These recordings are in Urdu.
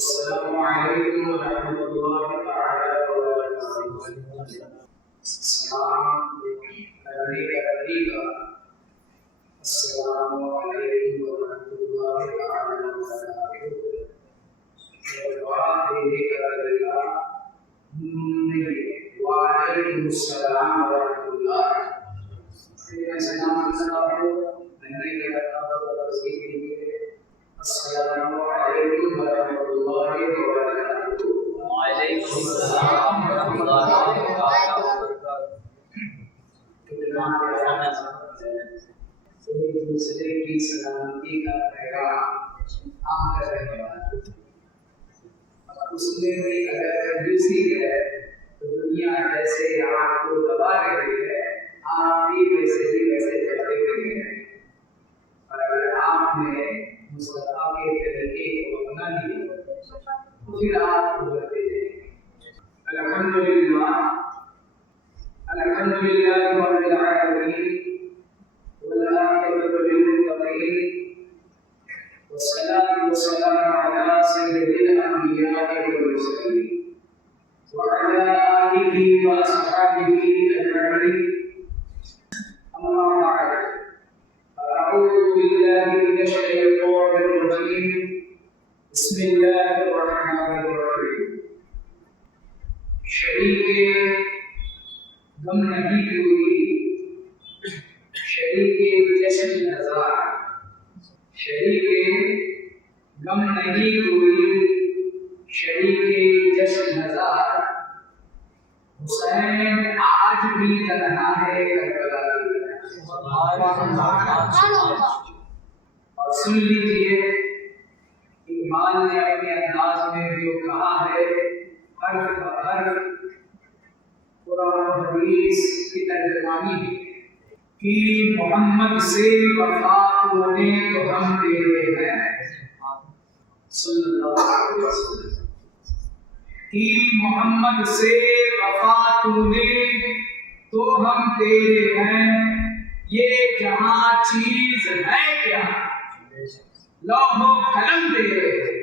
السلام علیکم ورحمۃ اللہ تعالی وبرکاتہ۔ سلام کرنے کا طریقہ، السلام علیکم ورحمۃ اللہ تعالی وبرکاتہ۔ جواب دینے کا طریقہ وعلیکم السلام ورحمۃ اللہ۔ السلام علیکم ورحمۃ اللہ وبرکاتہ۔ وعلیکم السلام ورحمۃ اللہ وبرکاتہ۔ ایک دوسرے کی سلامتی کا پیغام عام کر رہے ہیں، اور اس میں بھی اگر کنجوسی ہے تو دنیا جیسے آپ کو دبا رہی ہے، آپ بھی ویسے کرتے ہوئے ہیں، اور اگر آپ نے مصطفیٰ کے طریقے کو اپنا لیا تو پھر آپ کو بڑھتے جائیں۔ الحمدللہ رب العالمین والعاقبۃ للمتقین والصلاة والسلام علی سید الانبیاء والمرسلین وعلی آلہ واصحابہ اجمعین، اما بعد، اعوذ باللہ من الشیطان الرجیم، بسم اللہ الرحمن الرحیم۔ شریک غم نہیں کوئی، شریک جشن نظار، شریک غم نہیں کوئی، شریک جشن نظار، حسین آج بھی تنہا ہے کربلا کی طرح۔ اور سن لیجیے اقبال نے اپنے انداز میں جو کہا ہے، حرف بحرف قرآن و حدیث کی ترجمانی ہے کہ محمد سے وفا تونے تو ہم تیرے ہیں، صلی اللہ علیہ وسلم، کہ محمد سے وفا تونے تو ہم تیرے ہیں، یہ جہاں چیز ہے کیا لوح و قلم تیرے ہیں۔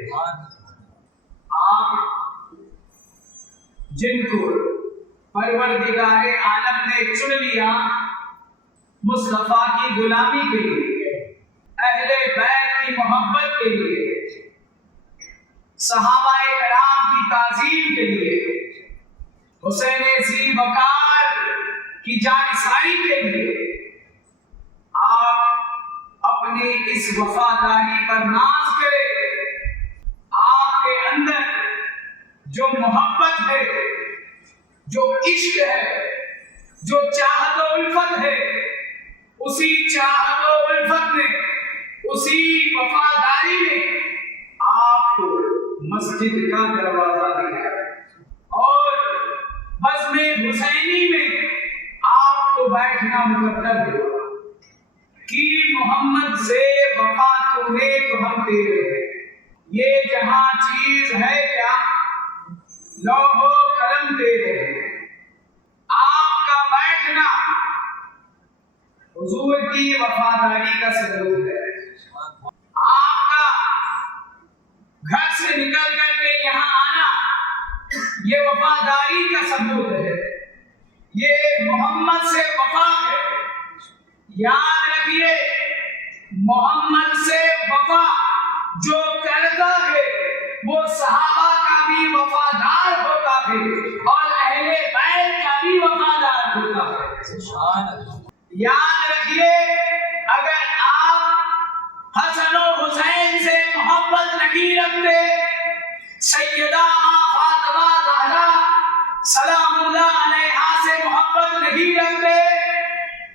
آپ جن کو پروردگار عالم نے چن لیا مصطفیٰ کی غلامی کے لیے، اہل بیت کی محبت کے لیے، صحابہ کرام کی تعظیم کے لیے، حسین ذی وقار کی جانثاری کے لیے، آپ اپنی اس وفاداری پر ناز کریں۔ آپ کے اندر جو محبت ہے، جو عشق ہے، جو چاہت و الفت ہے، اسی چاہت و الفت نے، اسی وفاداری نے آپ کو مسجد کا دروازہ دیا، اور بزم حسینی میں آپ کو بیٹھنا مقرر ہوا کہ محمد سے وفا تونے تو ہم تیرے ہیں، یہ جہاں چیز ہے کیا لوح و قلم تیرے ہیں۔ آپ کا بیٹھنا حضور کی وفاداری کا ثبوت ہے، آپ کا گھر سے نکل کر کے یہاں آنا یہ وفاداری کا ثبوت ہے، یہ محمد سے وفا ہے۔ یاد رکھیے محمد سے وفا جو کرتا ہے وہ صحابہ کا بھی وفادار ہوتا ہے اور اہل بیت کا بھی وفادار ہوتا ہے۔ یاد رکھیے اگر آپ حسن و حسین سے محبت نہیں رکھتے، سیدہ فاطمہ زہرا سلام اللہ علیہا سے محبت نہیں رکھتے،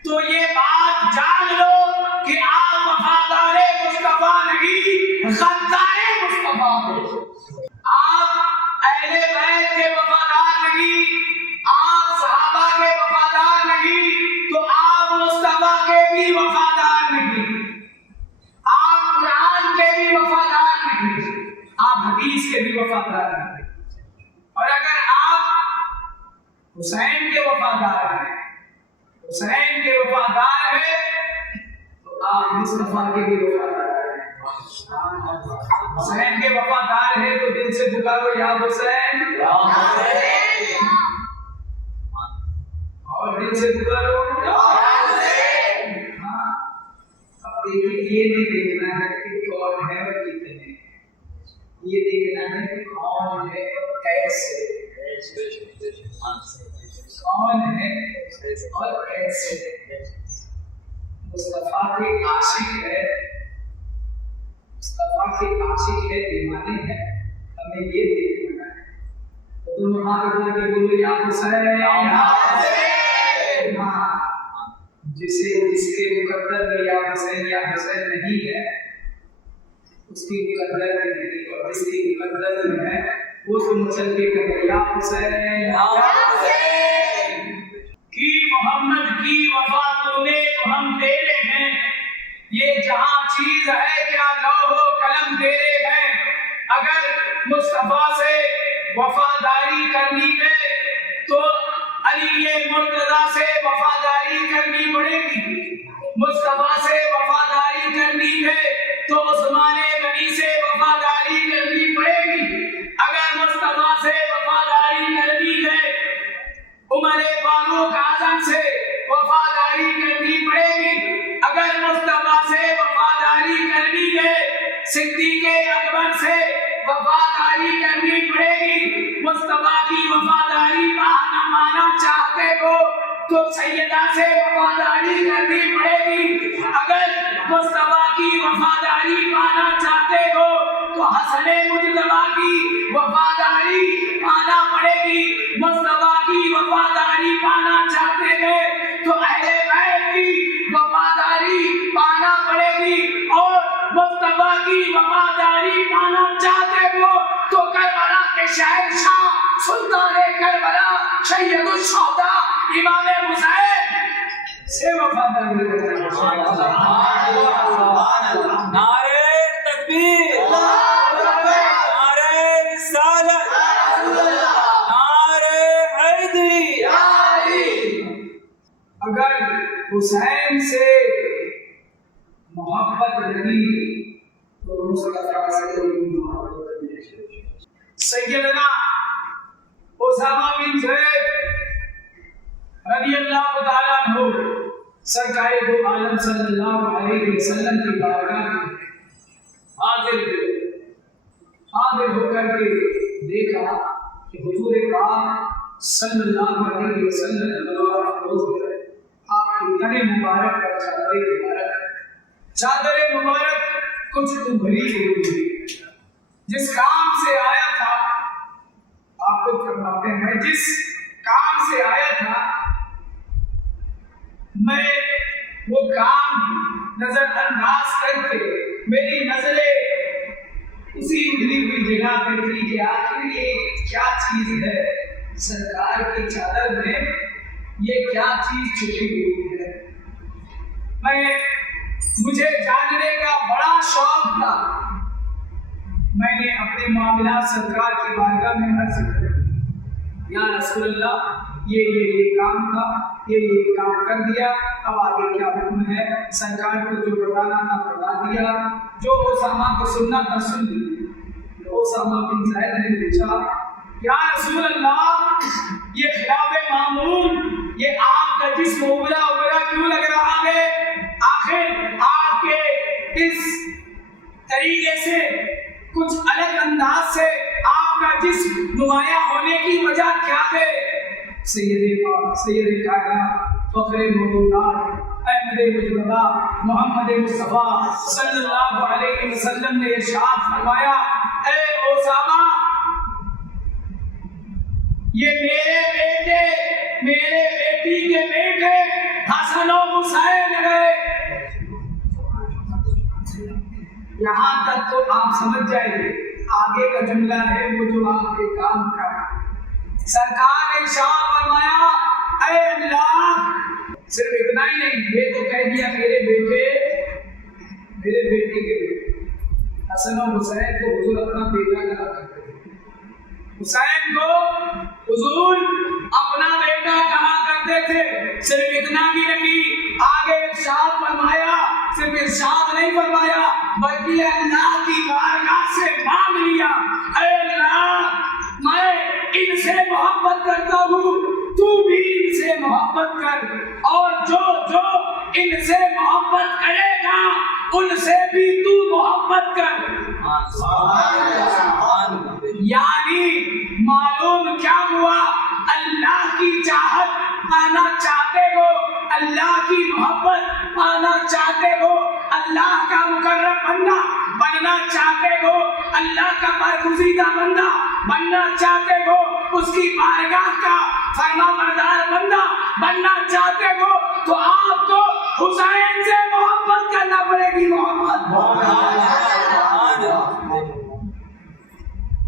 تو یہ بات جان لو کہ آپ وفادار مصطفیٰ نہیں، غدار مصطفیٰ ہو۔ آپ اہل بیت کے وفادار نہیں، آپ صحابہ کے وفادار نہیں، تو آپ مصطفیٰ کے بھی وفادار نہیں، آپ قرآن کے بھی وفادار نہیں، آپ حدیث کے بھی وفادار نہیں۔ اور اگر آپ حسین کے وفادار ہیں، حسین کے وفادار ہیں، تو آپ مصطفیٰ کے بھی وفادار ہیں۔ حسین کے وفادار ہیں تو دل سے پکارو یا حسین، اور دل سے پکارو یا حسین۔ اب دیکھیے، یہ نہیں دیکھنا ہے کہ کون ہے اور کتنے، یہ دیکھنا ہے کہ کون ہے اور کیسے، کون ہے اور کیسے۔ مصطفیٰ کے عاشق ہے، مصطفیٰ کے عاشق ہے، دیوانے ہیں، ہمیں یہ دیکھنا ہے۔ تو دونوں ہاتھ اٹھا کے بولو یا حسین، یا حسین۔ جس کے مقدر میں یا حسین نہیں ہے، اس کی مقدر میں نہیں، اور جس کی مقدر میں ہے وہ تم چل کے کہے یا حسین، یا حسین۔ کی محمد کی وفا تو نے تو ہم تیرے ہیں، یہ جہاں چیز ہے کیا لوح و قلم تیرے ہیں۔ اگر مصطفیٰ سے وفاداری کرنی ہے تو علی مرتضیٰ سے وفاداری کرنی پڑے گی، مصطفیٰ سے وفاداری کرنی ہے تو عثمان غنی سے وفاداری کرنی پڑے گی، اگر مصطفیٰ سے وفاداری کرنی ہے عمر فاروق اعظم سے وفاداری کرنی پڑے گی، اگر مصطفیٰ سے وفاداری کرنی ہے صدیق اکبر سے وفاداری کرنی پڑے گی، مصطفیٰ کی وفاداری مانا چاہتے ہو تو سیدہ سے وفاداری کرنی پڑے گی، اگر مصطفیٰ کی وفاداری پانا چاہتے ہو تو حسن مجتبیٰ کی وفاداری پانا پڑے گی، مصطفیٰ کی وفاداری پانا چاہتے ہیں تو اہل بیت کی وفاداری پانا پڑے گی، اور مصطفیٰ کی وفاداری پانا چاہتے ہو تو کربلا کے شہنشاہ سلطان کربلا سید الشہداء امام حسین سے وفاداری کرنا۔ نعرہ تکبیر، نعرہ رسالت، نعرہ حیدری۔ اگر حسین سے محبت نہیں تو مصطفیٰ سے محبت نہیں۔ سیدنا اسامہ بن زید رضی اللہ تعالیٰ عنہ سرکار دو عالم صلی اللہ علیہ وسلم کی بارگاہ میں حاضر ہو کر کے دیکھا کہ حضور پاک صلی اللہ علیہ وسلم آپ کی تن مبارک پر چادر مبارک کچھ ابھری ہوئی تھی، جس کام سے آیا تھا، آپ کو فرماتے ہیں جس کام سے آیا تھا میں وہ کام نظر انداز کر کے میری نظریں اسی ابھری ہوئی جگہ پہ تھی کہ آخر یہ کیا چیز ہے، سرکار کی چادر میں یہ کیا چیز چھپی ہوئی ہے۔ مجھے جاننے کا بڑا شوق تھا، میں نے اپنے معاملات سرکار کی بارگاہ میں عرض کیا، یا رسول اللہ یہ کام تھا، یہ کام کر دیا، اب آگے کیا حکم ہے؟ سرکار کو جو بتانا تھا بتا دیا، جو اسامہ کو سننا تھا سن لیا۔ اسامہ بن زید نے پوچھا، یا رسول اللہ یہ خلاف معمول، یہ آپ کا جسم ابھرا ابھرا کیوں لگ رہا ہے؟ آخر آپ کے اس طریقے سے کچھ الگ انداز سے آپ کا جسم نمایاں ہونے کی وجہ کیا ہے؟ سید کائنات فخر موجودات احمد مجتبیٰ محمد مصطفیٰ صلی اللہ علیہ وسلم نے ارشاد فرمایا، اے اسامہ یہ میرے بیٹی کے بیٹے حسن و حسین ہے۔ یہاں تک تو آپ سمجھ جائیے، آگے کا جملہ ہے وہ جو آپ کے کام کا۔ سرکار نے ارشاد فرمایا، اے اللہ، صرف اتنا ہی نہیں، یہ تو کہہ دیا میرے بیٹے کے بیٹے حسن و حسین کو حضور اپنا بیٹا کہا کرتے تھے، حسین کو حضور اپنا بیٹا کہا کرتے تھے۔ صرف اتنا بھی نہیں، آگے ارشاد فرمایا، صرف ارشاد نہیں فرمایا بلکہ اللہ کی بارگاہ سے مانگ لیا، اے اللہ میں ان سے محبت کرتا ہوں، تو بھی ان سے محبت کر، اور جو جو ان سے محبت کرے گا ان سے بھی تو محبت کر۔ یعنی معلوم کیا ہوا؟ اللہ کی چاہت پانا چاہتے ہو، اللہ کی محبت پانا چاہتے ہو، اللہ کا مقرب بندہ بننا چاہتے ہو، اللہ کا برگزیدہ بندہ بننا چاہتے ہو، اس کی بارگاہ کا فرما بردار بندہ بننا چاہتے ہو، تو آپ کو حسین سے محبت کرنا پڑے گی۔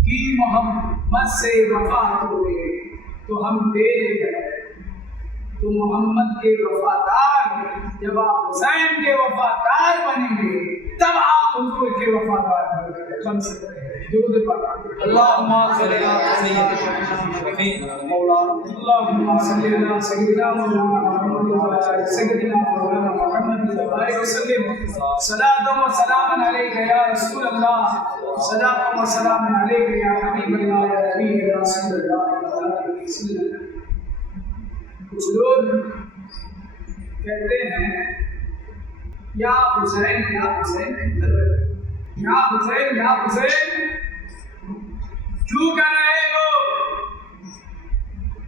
کی محمد سے وفات ہوئے تو ہم تیرے ہیں، تو محمد کے وفادار، جب آپ حسین کے وفادار بنیں گے تب آپ حضور کے وفادار بن سکتے ہیں۔ درود پاک اللهم صل على سيدنا اللهم صل على سيدنا محمد وعلى سيدنا مولانا محمد وبارك وسلم۔ صلاة وسلام عليك يا رسول الله، صلاة وسلام عليك يا حبيب الله يا نبي يا رسول الله۔ کچھ لوگ کہتے ہیں یا حسین یا حسین، یا حسین یا حسین کیوں کہہ رہے ہو؟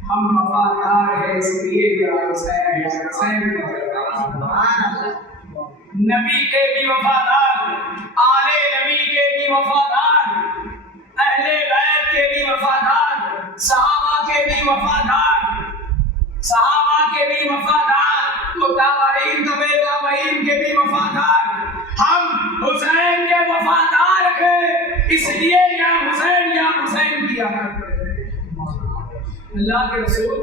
ہم وفادار ہیں اس لیے یا حسین یا حسین۔ نبی کے بھی وفادار، آل نبی کے بھی وفادار، اہل بیت کے بھی وفادار، صحابہ کے بھی وفادار، صحابہ کے بھی وفادار، تابعین تابعین کے بھی وفادار، ہم حسین کے وفادار ہیں، اس لیے یا حسین کیا کرتے ہیں۔ اللہ کے رسول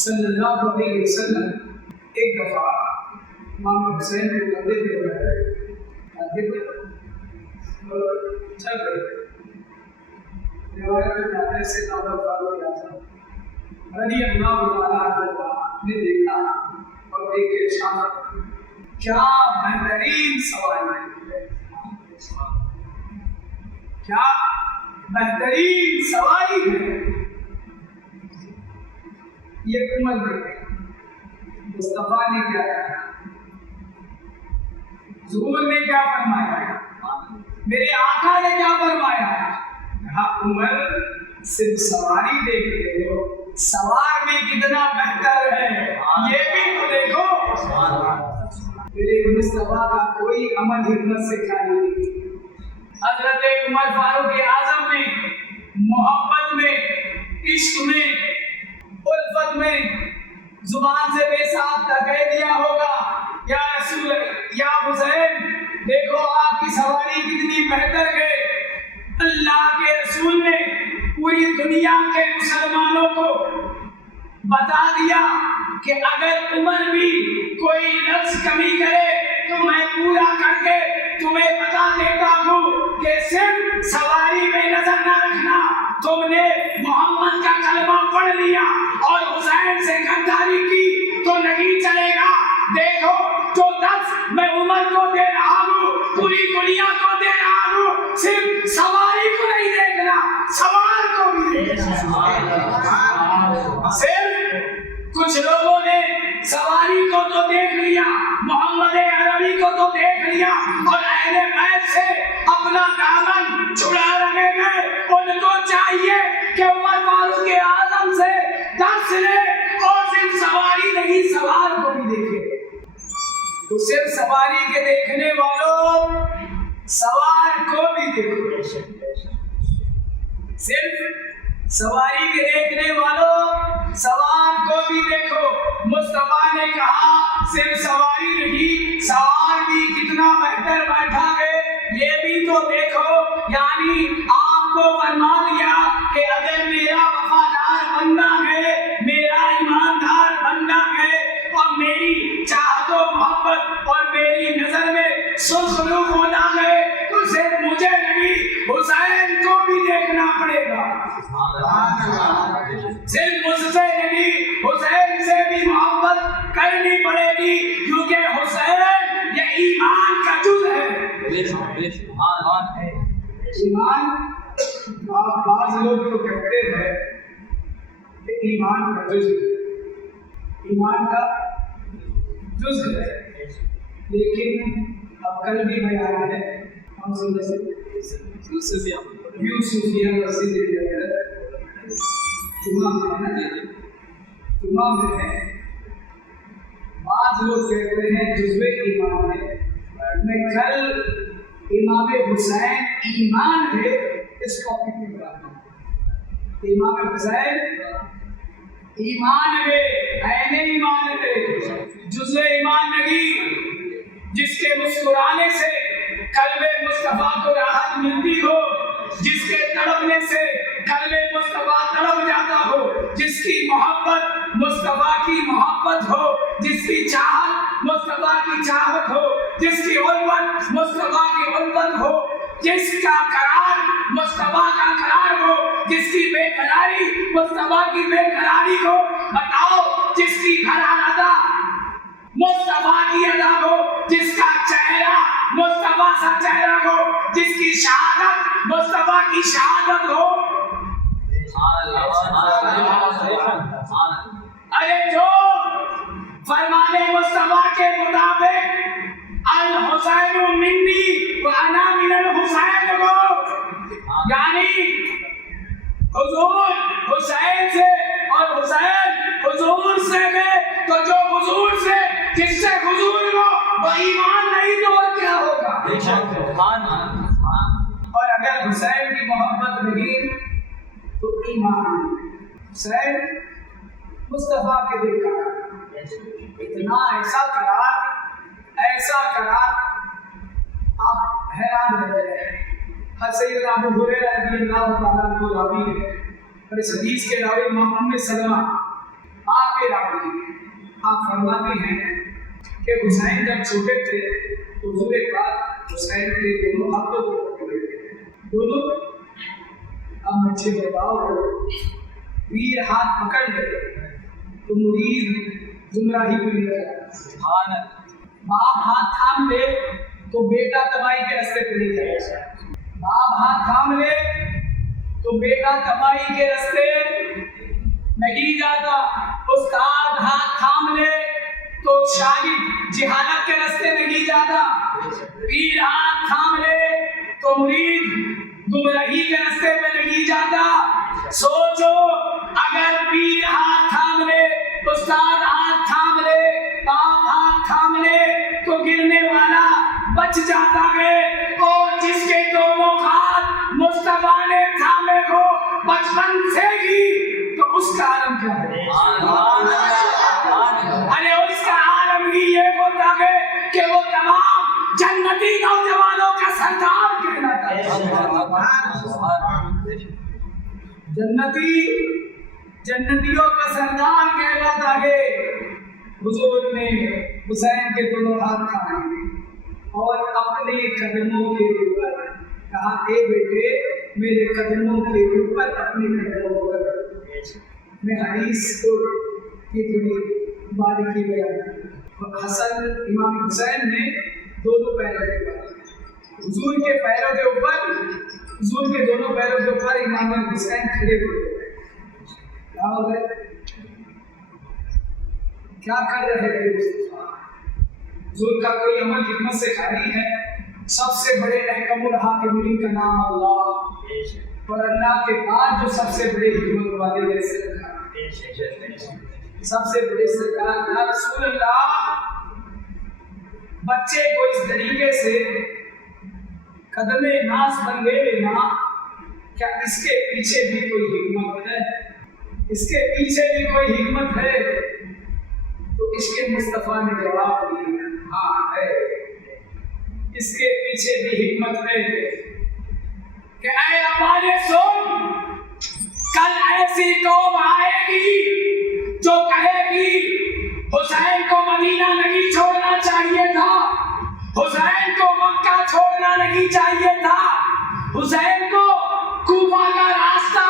صلی اللہ علیہ وسلم ایک دفعہ امام حسین کو کندھے پہ بیٹھے چل رہے، روایت میں آتا ہے سیدنا عمر فاروق اعظم رضی اللہ تعالیٰ عنہ نے دیکھا اور دیکھ کے ارشاد کیا بہترین سواری ہے، کیا بہترین سواری ہے۔ یہ عمر نے مصطفیٰ نے کیا کہا، حضور نے کیا فرمایا، میرے آقا نے کیا فرمایا؟ کہا عمر صرف سواری دیکھ رہے ہو، سوار میں کتنا بہتر ہے یہ بھی تو دیکھو۔ میرے مصطفیٰ کا کوئی عمل حکمت سے خالی نہیں۔ حضرت عمر فاروق اعظم نے محبت میں، عشق میں، الفت میں زبان سے بے ساختہ کہہ دیا ہوگا یا رسول یا حسین دیکھو آپ کی سواری کتنی بہتر ہے۔ اللہ کے رسول نے پوری دنیا کے مسلمانوں کو بتا دیا کہ اگر عمر بھی کوئی لفظ کمی کرے تو میں پورا کر کے تمہیں بتا دیتا ہوں کہ صرف سواری میں نظر نہ رکھنا، تم نے محمد کا کلمہ پڑھ لیا اور حسین سے غداری کی تو نہیں چلے گا۔ دیکھو جو لفظ میں عمر کو دے رہا ہوں پوری دنیا کو دے رہا ہوں، صرف سواری کو نہیں دیکھنا، سوار کو بھی دیکھنا۔ صرف کچھ لوگوں نے سواری کو تو دیکھ لیا، محمد عربی کو تو دیکھ لیا اور اہل بیت سے اپنا دامن چھڑا رہے ہیں۔ ان کو چاہیے کہ عمر فاروق اعظم سے درس لے اور صرف سواری نہیں سوار کو بھی دیکھے۔ تو صرف سواری کے دیکھنے والوں سوار کو بھی دیکھو، صرف سواری کے دیکھنے والوں سوار کو بھی دیکھو۔ مصطفیٰ نے کہا صرف سواری نہیں، سوار بھی کتنا بہتر بیٹھا ہے یہ بھی تو دیکھو۔ یعنی آپ کو فرما دیا کہ اگر میرا وفادار بندہ ہے، میرا ایماندار بندہ ہے اور میری چاہت و محبت اور میری نظر میں سلوک ہونا ہے تو صرف مجھے نہیں حسین کو بھی دیکھنا پڑے گا۔ صرف مجھ سے نہیں حسین سے بھی محبت کرنی پڑے گی، کیونکہ حسین یہ ایمان کا جز ہے۔ ایمان آپ بعض لوگ تو کہتے ہیں کہ ایمان کا جز ہے، ایمان کا جز ہے، لیکن اب کل بھی بیان ہے ہم سے یوسفیہ مسجد کے اندر جمعہ میں ہے، بعض لوگ کہتے ہیں جزوِ ایمان ہے۔ میں کل امام حسین ایمان ہے اس ٹاپک میں بتاتا ہوں۔ امام حسین ایمان ہے، عین ایمان ہے، جزء ایمان نہیں، جس کے مسکرانے سے قلب مصطفیٰ کو راحت ملتی ہو، جس کے تڑپنے سے قلب مصطفیٰ تڑپ جاتا ہو، جس کی محبت مصطفیٰ کی محبت ہو، جس کی چاہت مصطفیٰ کی چاہت ہو، جس کی الفت مصطفیٰ کی الفت ہو، جس کا قرار مصطفیٰ کا قرار ہو، جس کی بے قراری مصطفیٰ کی بے قراری ہو۔ بتاؤ، جس کی ہر ادا مصطفیٰ کی ادا ہو، جس کا چہرہ مصطفیٰ سا چہرہ ہو، جس کی شہادت مصطفیٰ کی شہادت ہو۔ ارے جو فرمان مصطفیٰ کے مطابق الحسین منی وانا من الحسین ہو، یعنی حضور حسین سے اور حسین حضور سے ہے، تو جو حضور سے جس سے حضور ہو وہ ایمان نہیں تو اور کیا ہوگا؟ اور اگر حسین کی محبت نہیں تو ایمان نہیں۔ حسین مصطفیٰ کے دل کا اتنا ایسا قرار آپ حیران رہ جائے۔ حضرت سیدنا ابو ہریرہ رضی اللہ تعالیٰ عنہ راوی ہے، اور اس حدیث کے راوی امام ام سلمہ آپ کے راوی ہیں۔ آپ فرماتے ہیں کہ حسین جب چھوٹے تھے تو حضور پاک حسین کے دونوں ہاتھوں کو پکڑے تھے، دونوں اب مجھے بتاؤ پیر ہاتھ پکڑ لے تو مرید گمراہی میں لے جائے، باپ ہاتھ تھام لے تو بیٹا تباہی کے راستے پہ لے جائے، باپ ہاتھ تھام لے تو بیٹا تباہی کے راستے نہیں جاتا، استاد ہاتھ تھام لے تو شاگرد جہالت کے راستے نہیں جاتا، پیر ہاتھ تھام لے تو مرید گمراہی کے راستے پہ نہیں جاتا۔ سوچو، اگر پیر ہاتھ تھام لے، استاد ہاتھ تھام لے، باپ ہاتھ تھام لے تو گرنے والا بچ جاتا ہے، اور جس کے دونوں ہاتھ مصطفیٰ نے تھامے ہو بچپن سے ہی، تو اس کا عالم کیا ہے؟ ارے اس کا عالم ہی یہ ہوتا ہے کہ وہ تمام جنتی نوجوانوں کا سردار کہلاتا ہے۔ جنتیوں کا سردار کہلاتا ہے۔ حضور نے حسین کے دونوں ہاتھ تھامے اور اپنے قدموں کے اوپر کہا، اے بیٹے میرے قدموں کے اوپر اپنے قدموں پر۔ میں حدیث کو کی تھوڑی باریکی بیان، حسن امام حسین نے دونوں پیروں کے اوپر، حضور کے پیروں کے اوپر، حضور کے دونوں پیروں کے اوپر امام حسین کھڑے ہوئے۔ کیا ہو گئے؟ کیا کر رہے تھے؟ حضور کا کوئی عمل حکمت سے خالی ہے؟ سب سے بڑے احکم الحاکمین کا نام اللہ، اور اللہ کے بعد جو سب سے بڑے حکمت والے ہیں سب سے بڑے سرکار یا رسول اللہ، بچے کو اس طریقے سے قدم ناز پر لے لینا، کیا اس کے پیچھے بھی کوئی حکمت ہے؟ اس کے پیچھے بھی کوئی حکمت ہے؟ تو اس کے مصطفیٰ نے جواب دیا، ہاں ہے، اس کے پیچھے بھی حکمت ہے کہ اے ہمارے سن، کل ایسی قوم آئے گی جو کہے گی حسین کو مدینہ نہیں چھوڑنا چاہیے تھا، حسین کو مکہ چھوڑنا نہیں چاہیے تھا، حسین کو کوفہ کا راستہ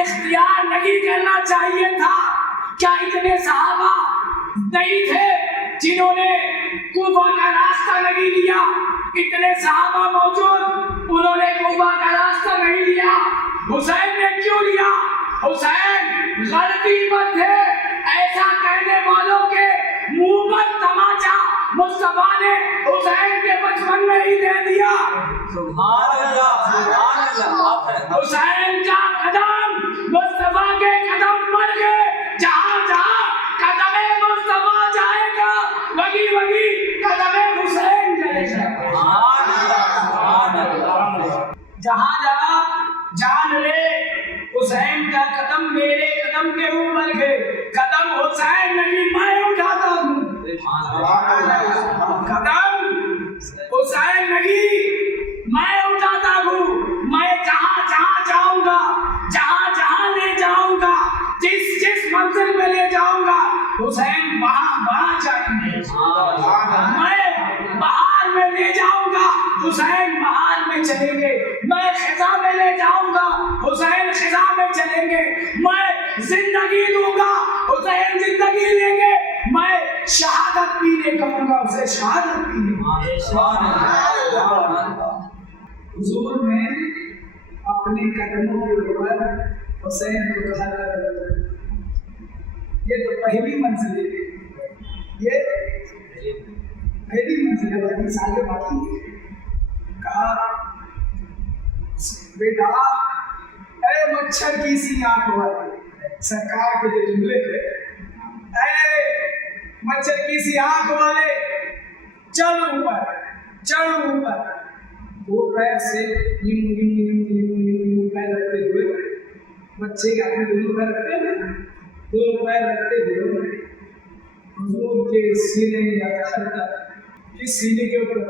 اختیار نہیں کرنا چاہیے تھا۔ کیا اتنے صحابہ نہیں تھے جنہوں نے کوفہ کا راستہ نہیں لیا، اتنے صحابہ موجود، انہوں نے کوفہ کا راستہ نہیں لیا، حسین نے کیوں لیا؟ حسین غلطی پر تھے، ایسا کہنے والوں کے منہ پر تماچا مصطفیٰ نے حسین کے بچپن میں ہی دے دیا۔ سبحان اللہ، سبحان اللہ۔ حسین کا قدم مصطفیٰ کے قدم پر گئے، جہاں جہاں قدم مصطفیٰ جائے گا وہی وہی قدم حسین جائے گا۔ سبحان اللہ، سبحان اللہ۔ جہاں جہاں جان لے حسین کا قدم میرے قدم کے اوپر گئے، قدم حسین نہیں میں اٹھاتا ہوں، قدم حسین نہیں میں اٹھاتا ہوں، میں جہاں جہاں جاؤں گا، جہاں جہاں لے جاؤں گا، جس جس منزل میں لے جاؤں گا، حسین وہاں وہاں جائیں گے۔ میں بہار میں لے جاؤں گا، حسین بہار میں چلیں گے، میں خزاں میں لے جاؤں گا، حسین خزاں میں چلیں گے، میں زندگی دوں گا، حسین زندگی لیں گے، میں شہادت پینے کہوں گا، اسے شہادت پینے۔ حضور نے اپنے قدموں کے اوپر حسین کو کہا تھا، یہ تو پہلی منزل ہے، یہ پہلی منزل ہے، حدیث آگے باقی ہے۔ کہا بیٹا اے مچھر کی سی آنکھ والے، سرکار کے جو جملے ہیں، اے مچھر کی سی آنکھ والے چڑھ اوپر، چڑھ اوپر، دو پیر سے پیر رکھتے ہوئے، بچے کے اپنے دونوں پیر رکھتے ہیں نا، دونوں پیر رکھتے ہوئے حضور کے سینے یا تخت تک، اس سینے کے اوپر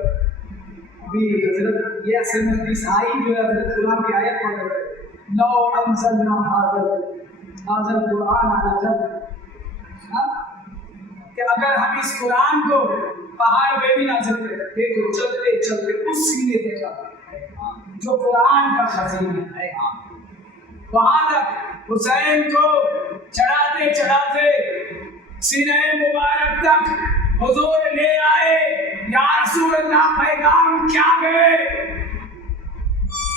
ابھی حضرت یہ اصل میں حدیث آئی جو ہے حضرت قرآن کی آیت پڑھ رہے تھے، لو انزلنا حاضر قرآن علی جبل، کہ اگر ہم اس قرآن کو پہاڑ پہ بھی نازل کرتے تو چلتے چلتے اس سینے تک جاتا جو قرآن کا خزینہ ہے، وہاں تک حسین کو چڑھاتے چڑھاتے سینے مبارک تک حضور لے آئے۔ یا رسول اللہ پیغام کیا گئے،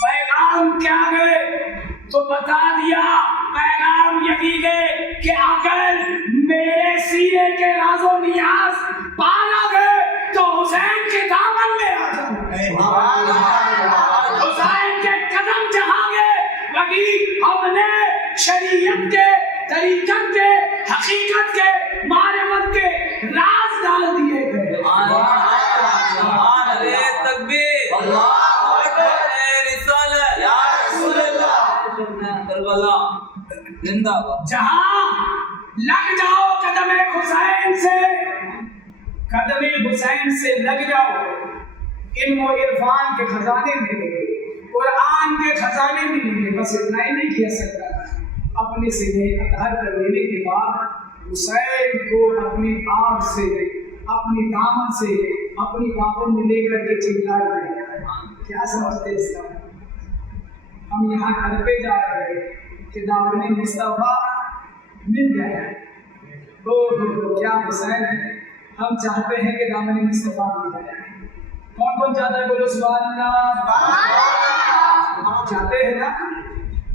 پیغام کیا گئے؟ تو بتا دیا پیغام یہی گئے کہ اگر میرے سینے کے راز و نیاز پانا گئے تو حسین کے دامن میں آ جاؤ، حسین کے قدم جہاں گئے وہی ہم نے شریعت کے، طریقت کے، حقیقت کے، معرفت کے راز ڈال دیے گئے۔ جہاں لگ جاؤ قدم حسین سے، قدم حسین سے لگ جاؤ، علم و عرفان کے خزانے ملیں گے، قرآن کے خزانے ملیں گے۔ بس اتنا ہی نہیں کیا سکتا، اپنے سینے اطہر کر لینے کے بعد حسین کو اپنی آنکھ سے، اپنی دامن سے، اپنی باہوں میں لے کر کے چلا دیا۔ کیا سمجھتے اس کا؟ ہم یہاں گھر پہ جا رہے ہیں کہ دامن مصطفیٰ مل جائے، کیا حسین ہے، ہم چاہتے ہیں کہ دامن مصطفیٰ مل جائے۔ کون کون چاہتا ہے؟ بولو سبحان اللہ۔ چاہتے ہیں نا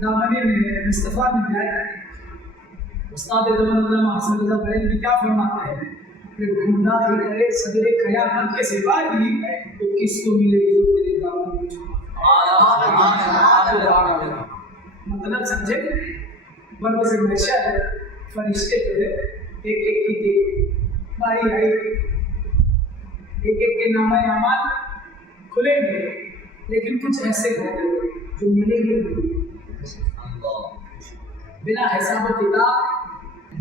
دامن مصطفیٰ مل جائے۔ استاد زمان علامہ حسن رضا بریلوی کیا فرماتے ہیں کہ گھومنا ہی کرے صدر قیامت کے سپاہی تو کس کو ملے جو تیرے دامن میں چھپا۔ مطلب سمجھے؟ بنو سے محشر فرشتے جو ہے ایک ایک کی باری آئی، ایک ایک کے نامہ اعمال کھلیں گے، لیکن کچھ ایسے ہوتے جو ملیں گے بنا حساب و کتاب،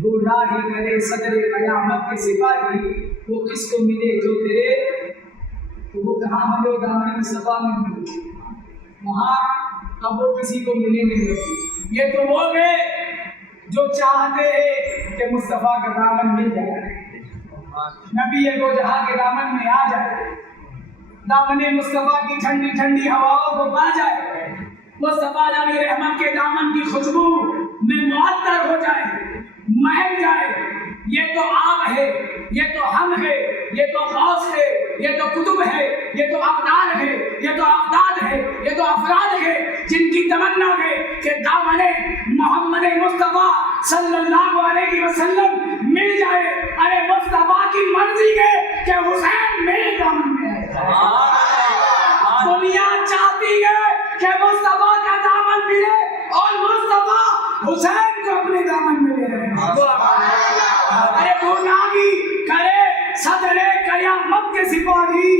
ڈھونڈا ہی کرے صدر قیامت کے سپاہی وہ کس کو ملے جو تیرے، تو وہ کہاں ہم لوگ دامن مصطفیٰ میں ملے، وہاں اب وہ کسی کو ملیں گے۔ یہ تو وہ گئے جو چاہتے ہیں کہ مصطفیٰ کا دامن مل جائے، نبی دو جہاں کے دامن میں آ جائے، دامن مصطفیٰ کی ٹھنڈی ٹھنڈی ہواؤں کو پا جائے، مصطفیٰ نبی رحمت کے دامن کی خوشبو میں معطر ہو جائے، مہک جائے، یہ تو آپ ہے، یہ تو ہم ہے، یہ تو غوث ہے، یہ تو قطب ہے، یہ تو ابدال ہے، یہ تو افداد ہے، یہ تو افراد ہے جن کی تمنا ہے کہ دامن محمد مصطفیٰ صلی اللہ علیہ وسلم مل جائے۔ ارے مصطفیٰ کی مرضی ہے کہ حسین میرے دامن میں آئے۔ دنیا چاہتی ہے کہ مصطفیٰ کا دامن ملے اور مصطفیٰ حسین کو اپنے دامن میں لے رہے۔ ارے غلامی کرے صدر قیامت کے سپاہی،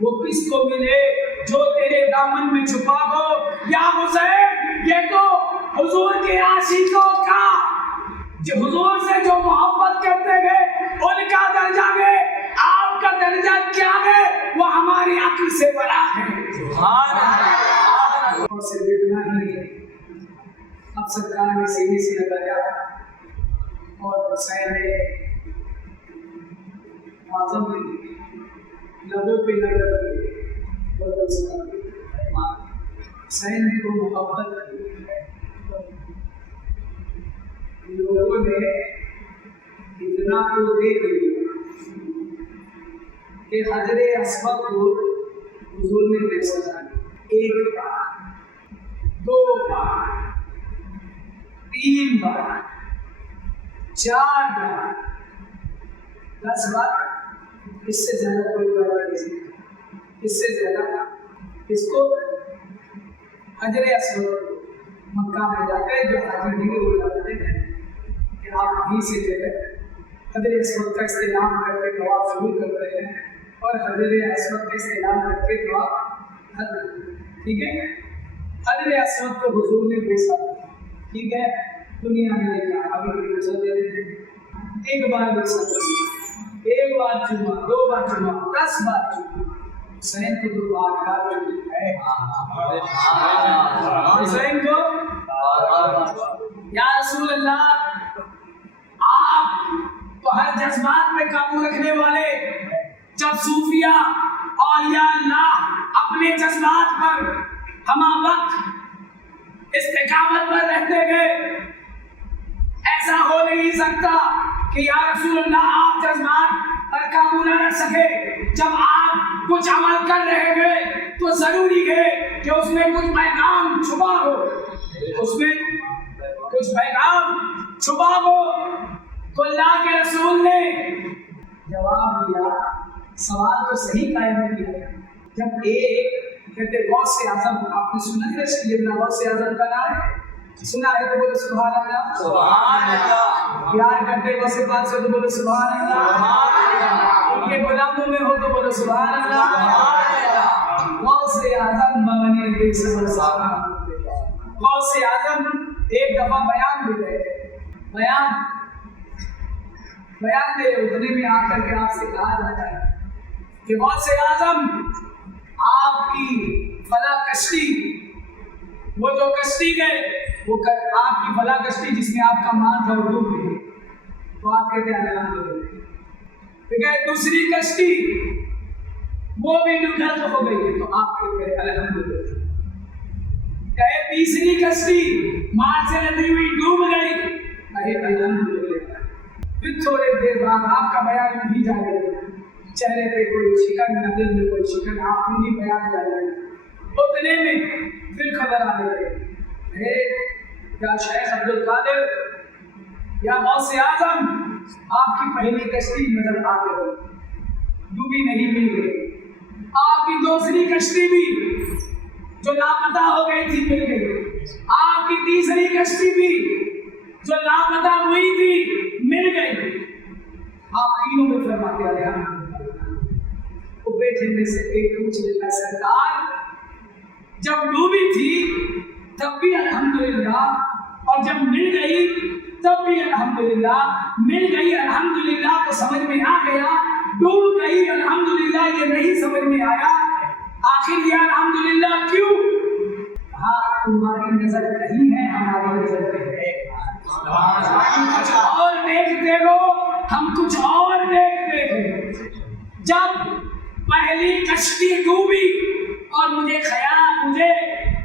وہ کس کو ملے جو تیرے دامن میں چھپا ہو۔ یا حسین، یہ تو حضور کے عاشقوں کا، جو حضور سے جو محبت کرتے گئے ان کا درجہ ہے، آپ کا درجہ کیا ہے وہ ہماری عقل سے بڑا ہے۔ اور سے دیکھنا ہی اب سرکار نے سینے سے لگایا اور حسین اعظم نے لبوں پہ لگا حسین کو محبت کی، لوگوں نے اتنا تو دیکھ لیا کہ حجر اسود کو حضور نے دیکھا، ایک بار، دو بار، تین بار، چار بار، 10 بار، اس سے زیادہ کوئی بات نہیں۔ اس سے زیادہ اس کو حجر اسود مکہ میں جا کے جو حاجی نہیں وہ جاتے ہیں کہ آپ وہیں سے جو ہے حجر اسود کا استعلام کر کے دعا شروع کرتے ہیں اور حجر اسود کا استعلام کر کے دعا ٹھیک ہے۔ حجر اسود کو حضور نے دیکھا، ٹھیک ہے، دنیا میں لے جا ابھی چلتے ہیں، ایک بار دیکھا، ایک بار چوما، دو بار چوما، 10 بار چوما، حسین کو تو بار بار چوما ہے۔ حسین کو یا رسول اللہ، آپ تو ہر جذبات میں قابو رکھنے والے، جب صوفیہ اولیاء اللہ اپنے جذبات پر ہمہ وقت استقامت پر رہتے گئے، ایسا ہو نہیں سکتا کہ یا رسول اللہ آپ جذبات پر قابو نہ رکھ سکے۔ جب آپ کچھ عمل کر رہے گئے تو ضروری ہے کہ اس میں کچھ پیغام چھپا ہو، اس میں کچھ پیغام چھپا ہو۔ تو اللہ کے رسول نے جواب دیا، سوال تو صحیح قائم کیا۔ جب ایک کہتے غوث اعظم، آپ نے سنا ہے سیدنا غوث اعظم کا نام؟ سنا ہے تو بولو سبحان اللہ۔ سبحان اللہ۔ پیار کرتے غوث پاک سے تو بولو سبحان اللہ۔ سبحان اللہ۔ ان کے غلاموں میں ہو تو بولو سبحان اللہ۔ سبحان اللہ۔ غوث اعظم مغنی نبی صلی اللہ علیہ وسلم، غوث اعظم ایک دفعہ بیان دے رہے تھے، بیان دے اتنے میں آ کر کے آپ سے کہا جاتا ہے کہ غوث اعظم آپ کی فلاں کشتی، وہ جو کشتی گئے وہ آپ کی فلاں کشتی جس میں آپ کا مال تھا وہ ڈوب گئی، تو آپ کہتے ہیں الحمدللہ۔ پھر گئے دوسری کشتی، وہ بھی ڈوب ہو گئی، تو آپ کہتے ہیں الحمدللہ۔ کہے تیسری کشتی مال سے لدی ہوئی ڈوب گئی، کہے الحمدللہ۔ پھر تھوڑے دیر بعد آپ کا بیان نہیں جاری ہے، چہرے پہ کوئی شکن نہ، دل میں کوئی شکن، آپ نہیں بیان جاری ہے۔ اتنے میں پھر خبر آ گئی، کیا شیخ عبدالقادر یا غوث اعظم آپ کی پہلی کشتی نظر آ گئی، ڈوبی نہیں مل گئی، آپ کی دوسری کشتی بھی جو لاپتہ ہو گئی تھی مل گئی، آپ کی تیسری کشتی بھی جو لاپتہ ہوئی تھی مل گئی۔ آپ تینوں میں فرماتے ہیں وہ بیٹھے میں سے ایک پوچھ لیتا، سرکار جب ڈوبی تھی تب بھی الحمدللہ، اور جب مل گئی تب بھی الحمدللہ، مل گئی الحمدللہ تو سمجھ میں آ گیا، ڈوب گئی الحمدللہ یہ نہیں سمجھ میں آیا، آخر یہ الحمدللہ کیوں؟ ہاں تمہاری نظر کہیں ہے، ہماری نظر کہیں ہے، کچھ اور دیکھتے ہو، ہم کچھ اور دیکھتے ہیں۔ جب پہلی کشتی ڈوبی اور مجھے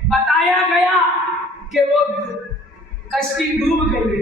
بتایا گیا کہ وہ کشتی ڈوب گئی،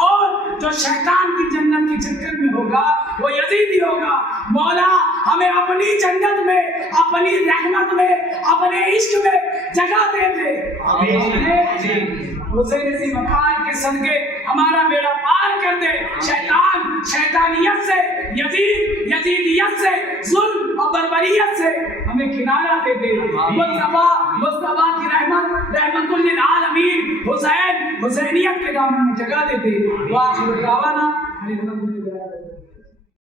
اور جو شیطان کی جنت کی چکر میں ہوگا وہ یزیدی ہوگا. مولا ہمیں اپنی جنت میں، اپنی رحمت میں، اپنے عشق میں جگہ دے دے. حسین اسی مکان کے صدقے ہمارا بیڑا پار کر دے. شیطان شیطانیت سے، یزید یزیدیت سے، ظلم اور بربریت سے ہمیں کنارہ دے دے. مصطفیٰ کی رحمت للعالمین حسین حسینیت کے دامن میں جگہ دے دے. وآخر دعوانا